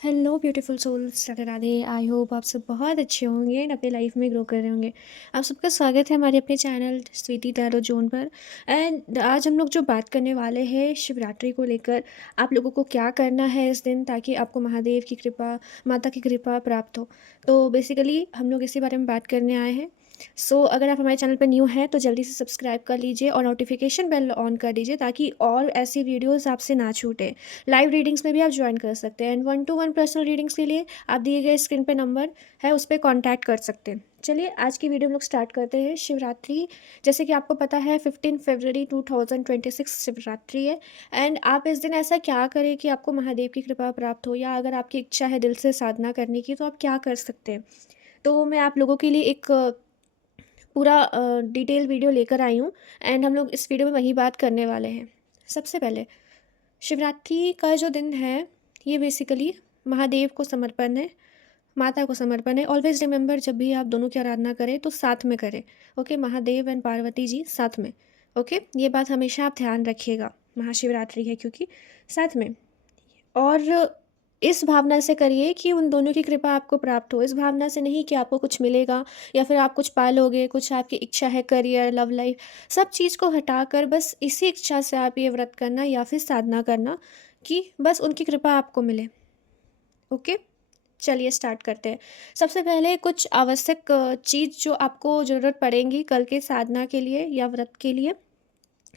Hello beautiful souls, Radhe Radhe. I hope आप सब बहुत अच्छे होंगे एंड अपनी लाइफ में ग्रो कर रहे होंगे। आप सबका स्वागत है हमारे अपने चैनल स्वीटी टैरो जोन पर। एंड आज हम लोग जो बात करने वाले हैं शिवरात्रि को लेकर, आप लोगों को क्या करना है इस दिन ताकि आपको महादेव की कृपा, माता की कृपा प्राप्त हो। तो बेसिकली हम लोग इसी बारे में बात करने आए हैं। अगर आप हमारे चैनल पर न्यू हैं तो जल्दी से सब्सक्राइब कर लीजिए और नोटिफिकेशन बेल ऑन कर दीजिए ताकि और ऐसी वीडियोस आपसे ना छूटे। लाइव रीडिंग्स में भी आप ज्वाइन कर सकते हैं एंड 1-to-1 पर्सनल रीडिंग्स के लिए आप दिए गए स्क्रीन पे नंबर है, उस पर कॉन्टैक्ट कर सकते हैं। चलिए आज की वीडियो हम लोग स्टार्ट करते हैं। शिवरात्रि, जैसे कि आपको पता है 15 फरवरी 2026 शिवरात्रि है। एंड आप इस दिन ऐसा क्या करें कि आपको महादेव की कृपा प्राप्त हो, या अगर आपकी इच्छा है दिल से साधना करने की तो आप क्या कर सकते हैं। तो मैं आप लोगों के लिए एक पूरा डिटेल वीडियो लेकर आई हूँ एंड हम लोग इस वीडियो में वही बात करने वाले हैं। सबसे पहले शिवरात्रि का जो दिन है ये बेसिकली महादेव को समर्पण है, माता को समर्पण है। ऑलवेज रिमेंबर, जब भी आप दोनों की आराधना करें तो साथ में करें। ओके, महादेव एंड पार्वती जी साथ में। ओके, ये बात हमेशा आप ध्यान रखिएगा। महाशिवरात्रि है क्योंकि साथ में। और इस भावना से करिए कि उन दोनों की कृपा आपको प्राप्त हो। इस भावना से नहीं कि आपको कुछ मिलेगा या फिर आप कुछ पालोगे, कुछ आपकी इच्छा है, करियर, लव लाइफ, सब चीज़ को हटाकर बस इसी इच्छा से आप ये व्रत करना या फिर साधना करना कि बस उनकी कृपा आपको मिले। ओके, चलिए स्टार्ट करते हैं। सबसे पहले कुछ आवश्यक चीज़ जो आपको ज़रूरत पड़ेंगी कल के साधना के लिए या व्रत के लिए।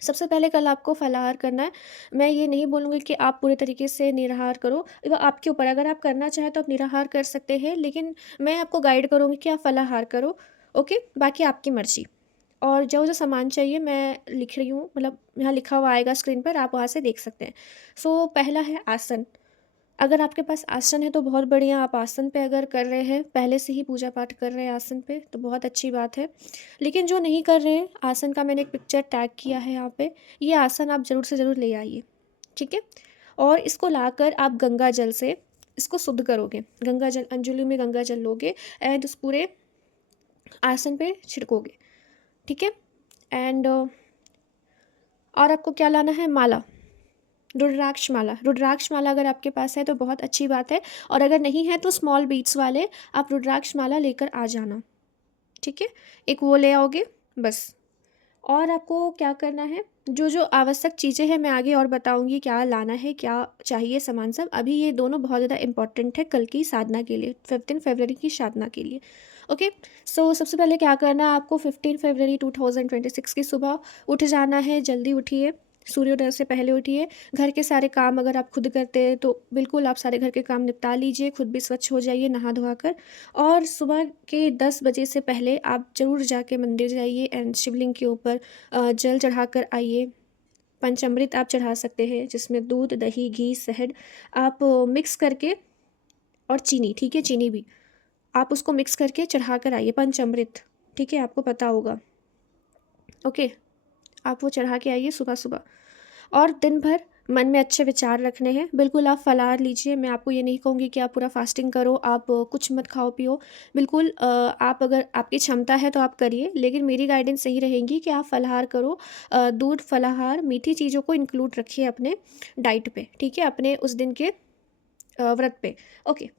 सबसे पहले कल आपको फलाहार करना है। मैं ये नहीं बोलूँगी कि आप पूरे तरीके से निराहार करो, वो आपके ऊपर। अगर आप करना चाहें तो आप निराहार कर सकते हैं, लेकिन मैं आपको गाइड करूँगी कि आप फलाहार करो। ओके, बाकी आपकी मर्ज़ी। और जो जो सामान चाहिए मैं लिख रही हूँ, मतलब यहाँ लिखा हुआ आएगा स्क्रीन पर, आप वहाँ से देख सकते हैं। पहला है आसन। अगर आपके पास आसन है तो बहुत बढ़िया। आप आसन पे अगर कर रहे हैं, पहले से ही पूजा पाठ कर रहे हैं आसन पे, तो बहुत अच्छी बात है। लेकिन जो नहीं कर रहे हैं, आसन का मैंने एक पिक्चर टैग किया है यहाँ पे। ये आसन आप ज़रूर से ज़रूर ले आइए, ठीक है। और इसको लाकर आप गंगा जल से इसको शुद्ध करोगे। गंगा जल, अंजलि में गंगा जल लोगे एंड उस पूरे आसन पे छिड़कोगे, ठीक है। एंड और आपको क्या लाना है, माला, रुद्राक्ष माला। रुद्राक्ष माला अगर आपके पास है तो बहुत अच्छी बात है, और अगर नहीं है तो स्मॉल बीट्स वाले आप रुद्राक्ष माला लेकर आ जाना, ठीक है। एक वो ले आओगे बस। और आपको क्या करना है, जो जो आवश्यक चीज़ें हैं मैं आगे और बताऊंगी क्या लाना है, क्या चाहिए सामान सब। अभी ये दोनों बहुत ज़्यादा इंपॉर्टेंट है कल की साधना के लिए, 15 फरवरी की साधना के लिए। ओके, सबसे पहले क्या करना है आपको, 15 फरवरी 2026 की सुबह उठ जाना है। जल्दी उठिए, सूर्योदय से पहले उठिए। घर के सारे काम अगर आप खुद करते हैं तो बिल्कुल आप सारे घर के काम निपटा लीजिए, खुद भी स्वच्छ हो जाइए नहा धोवा कर। और सुबह के 10 बजे से पहले आप ज़रूर जाके मंदिर जाइए एंड शिवलिंग के ऊपर जल चढ़ा कर आइए। पंचामृत आप चढ़ा सकते हैं जिसमें दूध, दही, घी, शहद आप मिक्स करके, और चीनी, ठीक है, चीनी भी आप उसको मिक्स करके चढ़ा कर आइए, पंचामृत, ठीक है, आपको पता होगा। ओके, आप वो चढ़ा के आइए सुबह सुबह। और दिन भर मन में अच्छे विचार रखने हैं। बिल्कुल आप फलाहार लीजिए। मैं आपको ये नहीं कहूँगी कि आप पूरा फास्टिंग करो, आप कुछ मत खाओ पियो। बिल्कुल आप अगर आपकी क्षमता है तो आप करिए, लेकिन मेरी गाइडेंस यही रहेगी कि आप फलाहार करो। दूध, फलाहार, मीठी चीज़ों को इंक्लूड रखिए अपने डाइट पे, ठीक है, अपने उस दिन के व्रत पे। Okay,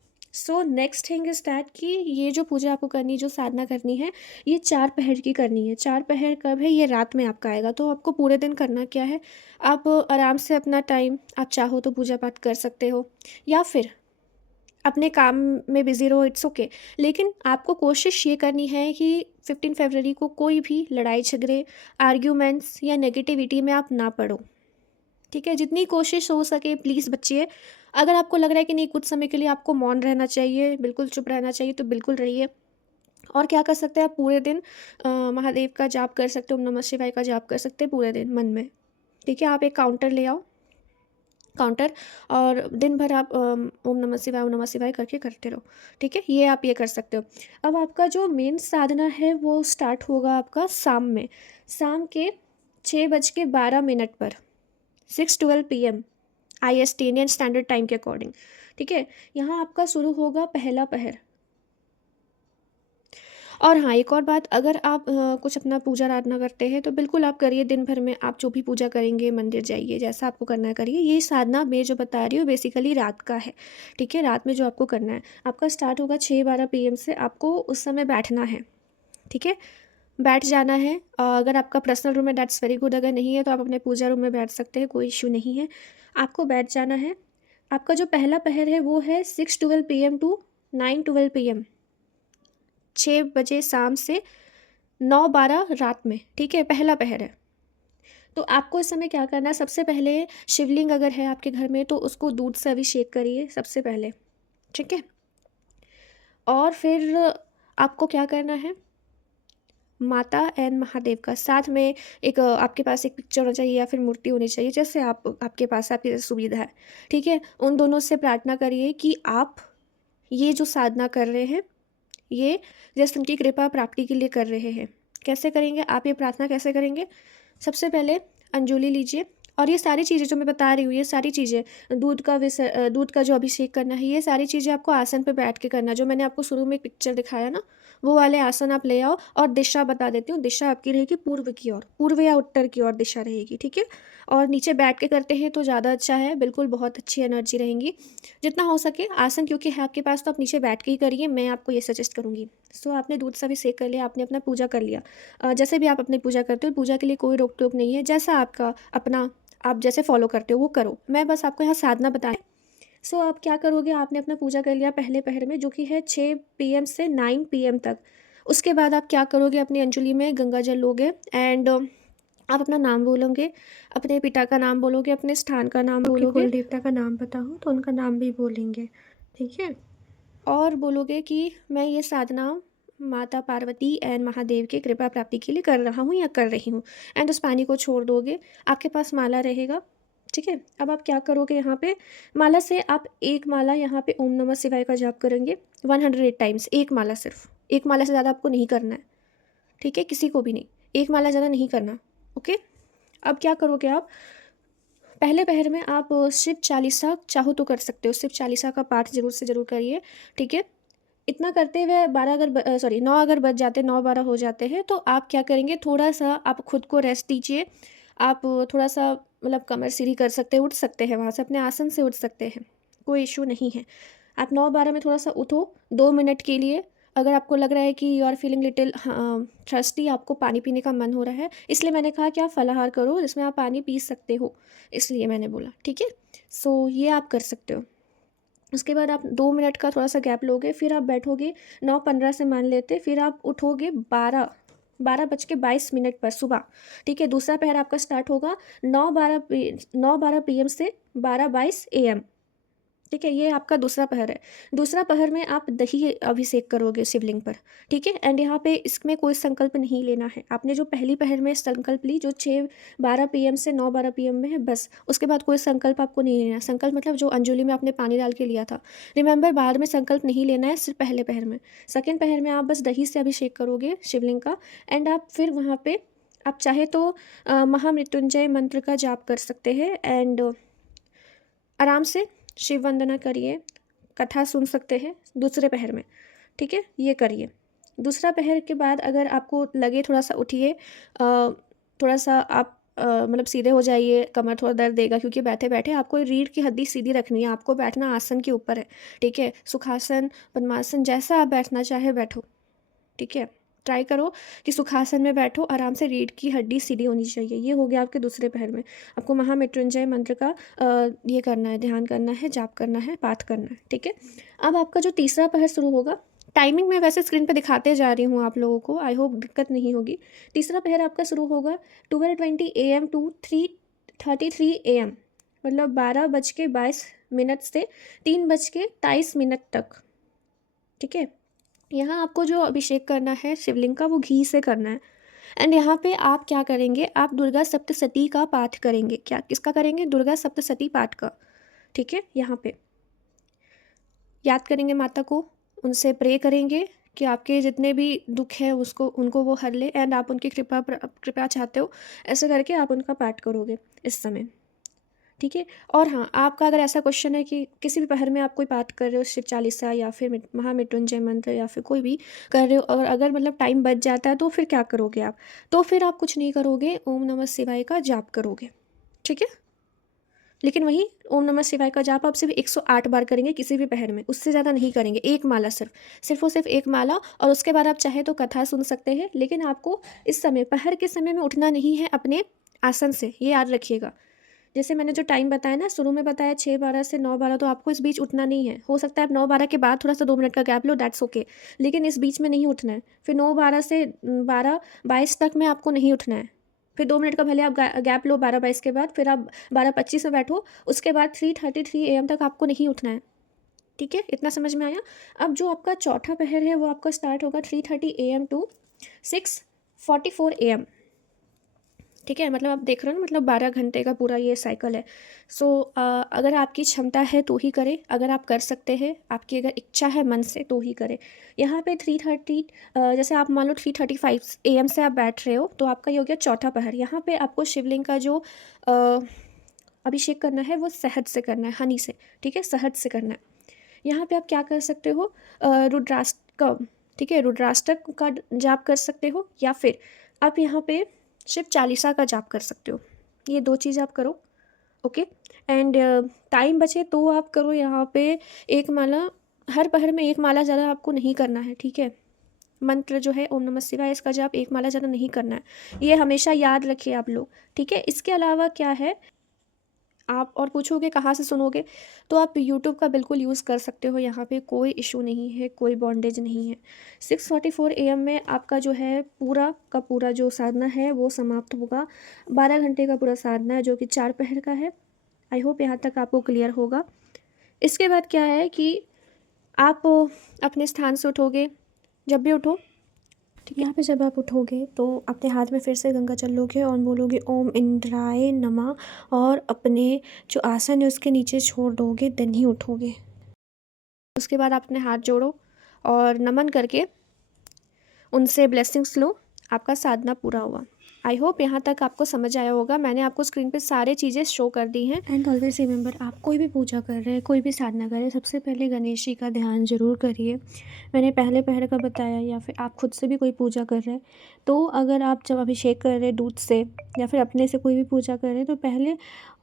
next thing is that कि ये जो पूजा आपको करनी, जो साधना करनी है, ये 4 पहर की करनी है। 4 पहर कब है, ये रात में आपका आएगा। तो आपको पूरे दिन करना क्या है, आप आराम से अपना टाइम, आप चाहो तो पूजा पाठ कर सकते हो या फिर अपने काम में बिज़ी रहो, इट्स ओके। लेकिन आपको कोशिश ये करनी है कि 15 फरवरी को कोई भी लड़ाई झगड़े, आर्ग्यूमेंट्स या नेगेटिविटी में आप ना पड़ो, ठीक है। जितनी कोशिश हो सके प्लीज़ बचिए। अगर आपको लग रहा है कि नहीं, कुछ समय के लिए आपको मौन रहना चाहिए, बिल्कुल चुप रहना चाहिए, तो बिल्कुल रहिए। और क्या कर सकते हैं आप, पूरे दिन महादेव का जाप कर सकते हो, ओम नमः शिवाय का जाप कर सकते हैं पूरे दिन मन में, ठीक है। आप एक काउंटर ले आओ, काउंटर, और दिन भर आप ओम नमः शिवाय करके करते रहो, ठीक है। ये आप ये कर सकते हो। अब आपका जो मेन साधना है वो स्टार्ट होगा आपका शाम में, शाम के 6:12 पर, 6:12 PM IST, Indian standard time के अकॉर्डिंग, ठीक है। यहाँ आपका शुरू होगा पहला पहर। और हाँ, एक और बात, अगर आप कुछ अपना पूजा आराधना करते हैं तो बिल्कुल आप करिए, दिन भर में आप जो भी पूजा करेंगे, मंदिर जाइए, जैसा आपको करना है करिए। ये साधना मैं जो बता रही हूँ बेसिकली रात का है, ठीक है? रात में जो आपको करना है, आपका स्टार्ट होगा 6-12 पीएम से, आपको उस समय बैठना है, ठीक है? बैठ जाना है। अगर आपका पर्सनल रूम है दैट्स वेरी गुड, अगर नहीं है तो आप अपने पूजा रूम में बैठ सकते हैं, कोई इश्यू नहीं है। आपको बैठ जाना है। आपका जो पहला पहर है वो है 6:12 पीएम टू 9:12 पीएम, 6 बजे शाम से 9:12 रात में, ठीक है? पहला पहर है। तो आपको इस समय क्या करना है, सबसे पहले शिवलिंग अगर है आपके घर में तो उसको दूध से अभिषेक करिए सबसे पहले, ठीक है? और फिर आपको क्या करना है, माता एंड महादेव का साथ में एक आपके पास एक पिक्चर होना चाहिए या फिर मूर्ति होनी चाहिए, जैसे आपके पास आपकी जैसे सुविधा है, ठीक है? उन दोनों से प्रार्थना करिए कि आप ये जो साधना कर रहे हैं, ये जस्ट उनकी कृपा प्राप्ति के लिए कर रहे हैं। कैसे करेंगे आप ये प्रार्थना, कैसे करेंगे? सबसे पहले अंजलि लीजिए, और ये सारी चीज़ें जो मैं बता रही हूँ, ये सारी चीज़ें दूध का जो अभिषेक करना है, ये सारी चीज़ें आपको आसन पे बैठ के करना है। जो मैंने आपको शुरू में एक पिक्चर दिखाया ना, वो वाले आसन आप ले आओ, और दिशा बता देती हूँ, दिशा आपकी रहेगी पूर्व की ओर, पूर्व या उत्तर की ओर दिशा रहेगी, ठीक है? और नीचे बैठ के करते हैं तो ज़्यादा अच्छा है, बिल्कुल बहुत अच्छी एनर्जी रहेंगी। जितना हो सके आसन क्योंकि है आपके पास तो आप नीचे बैठ के ही करिए, मैं आपको ये सजेस्ट करूँगी। सो आपने दूध से अभिषेक कर लिया, आपने अपना पूजा कर लिया। जैसे भी आप अपनी पूजा करते हो, पूजा के लिए कोई रोक टोक नहीं है, जैसा आपका अपना आप जैसे फॉलो करते हो वो करो, मैं बस आपको यहाँ साधना बताएं। सो आप क्या करोगे, आपने अपना पूजा कर लिया पहले पहर में, जो कि है 6 पीएम से 9 पीएम तक। उसके बाद आप क्या करोगे, अपनी अंजलि में गंगा जल लोगे, एंड आप अपना नाम बोलोगे, अपने पिता का नाम बोलोगे, अपने स्थान का नाम आपके बोलोगे, कुल देवता का नाम पता हो तो उनका नाम भी बोलेंगे, ठीक है? और बोलोगे कि मैं ये साधना माता पार्वती एंड महादेव की कृपा प्राप्ति के लिए कर रहा हूँ या कर रही हूँ, एंड उस पानी को छोड़ दोगे। आपके पास माला रहेगा, ठीक है? अब आप क्या करोगे, यहाँ पे माला से आप एक माला यहाँ पे ओम नमः शिवाय का जाप करेंगे 108 टाइम्स, एक माला, सिर्फ एक माला से ज़्यादा आपको नहीं करना है, ठीक है? किसी को भी नहीं, एक माला ज़्यादा नहीं करना, ओके? अब क्या करोगे आप, पहले पहर में आप शिव चालीसा चाहो तो कर सकते हो, शिव चालीसा का पाठ जरूर से ज़रूर करिए, ठीक है? इतना करते हुए 12 अगर सॉरी 9 अगर बज जाते, 9-12 हो जाते हैं, तो आप क्या करेंगे, थोड़ा सा आप खुद को रेस्ट दीजिए। आप थोड़ा सा मतलब कमर सीधी कर सकते हैं, उठ सकते हैं वहाँ से, अपने आसन से उठ सकते हैं, कोई इशू नहीं है। आप 9-12 में थोड़ा सा उठो 2 मिनट के लिए। अगर आपको लग रहा है कि you are feeling little thirsty, आपको पानी पीने का मन हो रहा है, इसलिए मैंने कहा कि आप फलाहार करो जिसमें आप पानी पी सकते हो, इसलिए मैंने बोला, ठीक है? सो ये आप कर सकते हो। उसके बाद आप 2 मिनट का थोड़ा सा गैप लोगे, फिर आप बैठोगे 9:15 से मान लेते, फिर आप उठोगे 12:22 पर सुबह, ठीक है? दूसरा पहर आपका स्टार्ट होगा 9:12 पीएम से 12:22 एएम, ठीक है? ये आपका दूसरा पहर है। दूसरा पहर में आप दही अभिषेक करोगे शिवलिंग पर, ठीक है? एंड यहाँ पे इसमें कोई संकल्प नहीं लेना है। आपने जो पहली पहर में संकल्प ली, जो 6:12 पीएम से 9:12 पीएम में है, बस उसके बाद कोई संकल्प आपको नहीं लेना है। संकल्प मतलब जो अंजलि में आपने पानी डाल के लिया था, रिमेंबर, बाद में संकल्प नहीं लेना है, सिर्फ पहले पहर में। सेकेंड पहर में आप बस दही से अभिषेक करोगे शिवलिंग का, एंड आप फिर वहाँ पे आप चाहे तो महामृत्युंजय मंत्र का जाप कर सकते हैं, एंड आराम से शिव वंदना करिए, कथा सुन सकते हैं दूसरे पहर में, ठीक है? ये करिए। दूसरा पहर के बाद अगर आपको लगे थोड़ा सा उठिए, थोड़ा सा आप मतलब सीधे हो जाइए, कमर थोड़ा दर्द देगा क्योंकि बैठे बैठे आपको रीढ़ की हड्डी सीधी रखनी है, आपको बैठना आसन के ऊपर है, ठीक है? सुखासन, पद्मासन, जैसा आप बैठना चाहे बैठो, ठीक है? ट्राई करो कि सुखासन में बैठो, आराम से रीढ़ की हड्डी सीधी होनी चाहिए। ये हो गया आपके दूसरे पहर में। आपको महामृत्युंजय मंत्र का ये करना है, ध्यान करना है, जाप करना है, पाठ करना है, ठीक है? अब आपका जो तीसरा पहर शुरू होगा, टाइमिंग मैं वैसे स्क्रीन पे दिखाते जा रही हूँ आप लोगों को, आई होप दिक्कत नहीं होगी। तीसरा पहर आपका शुरू होगा 12:20 AM टू 3:33 AM, मतलब 12:22 से 3:23 तक, ठीक है? यहाँ आपको जो अभिषेक करना है शिवलिंग का, वो घी से करना है। एंड यहाँ पे आप क्या करेंगे, आप दुर्गा सप्तशती का पाठ करेंगे। क्या, किसका करेंगे? दुर्गा सप्तशती पाठ का, ठीक है? यहाँ पे याद करेंगे माता को, उनसे प्रे करेंगे कि आपके जितने भी दुख हैं उसको उनको वो हर ले, एंड आप उनकी कृपा चाहते हो, ऐसे करके आप उनका पाठ करोगे इस समय, ठीक है। और हाँ, आपका अगर ऐसा क्वेश्चन है कि किसी भी पहर में आप कोई पाठ कर रहे हो, शिव चालीसा या फिर महामृत्युंजय मंत्र या फिर कोई भी कर रहे हो, और अगर मतलब टाइम बच जाता है तो फिर क्या करोगे आप? तो फिर आप कुछ नहीं करोगे, ओम नमः शिवाय का जाप करोगे, ठीक है। लेकिन वही ओम नमः शिवाय का जाप आप सिर्फ 108 बार करेंगे किसी भी पहर में, उससे ज़्यादा नहीं करेंगे। एक माला सिर्फ और सिर्फ एक माला, और उसके बाद आप चाहे तो कथा सुन सकते हैं, लेकिन आपको इस समय पहर के समय में उठना नहीं है अपने आसन से, ये याद रखिएगा। जैसे मैंने जो टाइम बताया ना, शुरू में बताया 6:12 से 9:12, तो आपको इस बीच उठना नहीं है। हो सकता है आप 9:12 के बाद थोड़ा सा 2 मिनट का गैप लो, दैट्स ओके, लेकिन इस बीच में नहीं उठना है। फिर 9:12 से 12:22 तक में आपको नहीं उठना है। फिर 2 मिनट का भले आप गैप लो 12:22 के बाद, फिर आप 12:25 में बैठो, उसके बाद 3:33 AM तक आपको नहीं उठना है, ठीक है। इतना समझ में आया? अब जो आपका चौथा पहर है वो आपका स्टार्ट होगा 3:30 AM टू 6:44 AM, ठीक है। मतलब आप देख रहे हो ना, मतलब 12 घंटे का पूरा ये साइकिल है। सो अगर आपकी क्षमता है तो ही करें, अगर आप कर सकते हैं, आपकी अगर इच्छा है मन से तो ही करें। यहाँ पे 3:30, जैसे आप मान लो 3:35 AM से आप बैठ रहे हो, तो आपका ये हो गया चौथा पहर। यहाँ पे आपको शिवलिंग का जो अ, अभिषेक करना है वो शहद से करना है, हनी से, ठीक है, शहद से करना है। यहाँ पे आप क्या कर सकते हो, रुद्राष्टक, ठीक है, रुद्राष्टक का जाप कर सकते हो, या फिर आप यहाँ पे शिव चालीसा का जाप कर सकते हो। ये 2 चीज़ आप करो, ओके। एंड टाइम बचे तो आप करो यहाँ पे एक माला, हर पहर में एक माला ज़्यादा आपको नहीं करना है, ठीक है। मंत्र जो है ओम नमः शिवाय, इसका जाप एक माला ज़्यादा नहीं करना है, ये हमेशा याद रखिए आप लोग, ठीक है। इसके अलावा क्या है, आप और पूछोगे कहाँ से सुनोगे, तो आप यूट्यूब का बिल्कुल यूज़ कर सकते हो, यहाँ पे कोई इशू नहीं है, कोई बॉन्डेज नहीं है। 6:44 AM में आपका जो है पूरा का पूरा जो साधना है वो समाप्त होगा। 12 घंटे का पूरा साधना है जो कि 4 पहर का है। आई होप यहाँ तक आपको क्लियर होगा। इसके बाद क्या है कि आप अपने स्थान से उठोगे, जब भी उठो, ठीक है। यहाँ पे जब आप उठोगे तो अपने हाथ में फिर से गंगा जल लोगे और बोलोगे ओम इंद्राय नमः, और अपने जो आसन है उसके नीचे छोड़ दोगे, देन ही उठोगे। उसके बाद आप अपने हाथ जोड़ो और नमन करके उनसे ब्लेसिंग्स लो, आपका साधना पूरा हुआ। आई होप यहाँ तक आपको समझ आया होगा। मैंने आपको स्क्रीन पे सारे चीज़ें शो कर दी हैं। एंड ऑलवेज रिमेंबर, आप कोई भी पूजा कर रहे हैं, कोई भी साधना कर रहे हैं, सबसे पहले गणेश जी का ध्यान ज़रूर करिए। मैंने पहले पहर का बताया, या फिर आप खुद से भी कोई पूजा कर रहे हैं, तो अगर आप जब अभिषेक कर रहे हैं दूध से या फिर अपने से कोई भी पूजा कर रहे हैं, तो पहले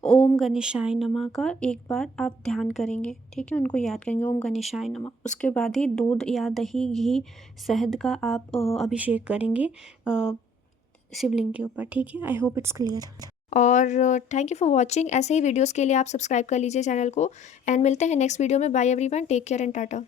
ओम गणेशाय नमः का एक बार आप ध्यान करेंगे, ठीक है, उनको याद करेंगे ओम गणेशाय नमः। उसके बाद ही दूध या दही, घी, शहद का आप अभिषेक करेंगे शिवलिंग के ऊपर, ठीक है। I hope it's clear. और थैंक यू फॉर वॉचिंग। ऐसे ही वीडियोस के लिए आप सब्सक्राइब कर लीजिए चैनल को, एंड मिलते हैं नेक्स्ट वीडियो में। Bye everyone, take care and Tata.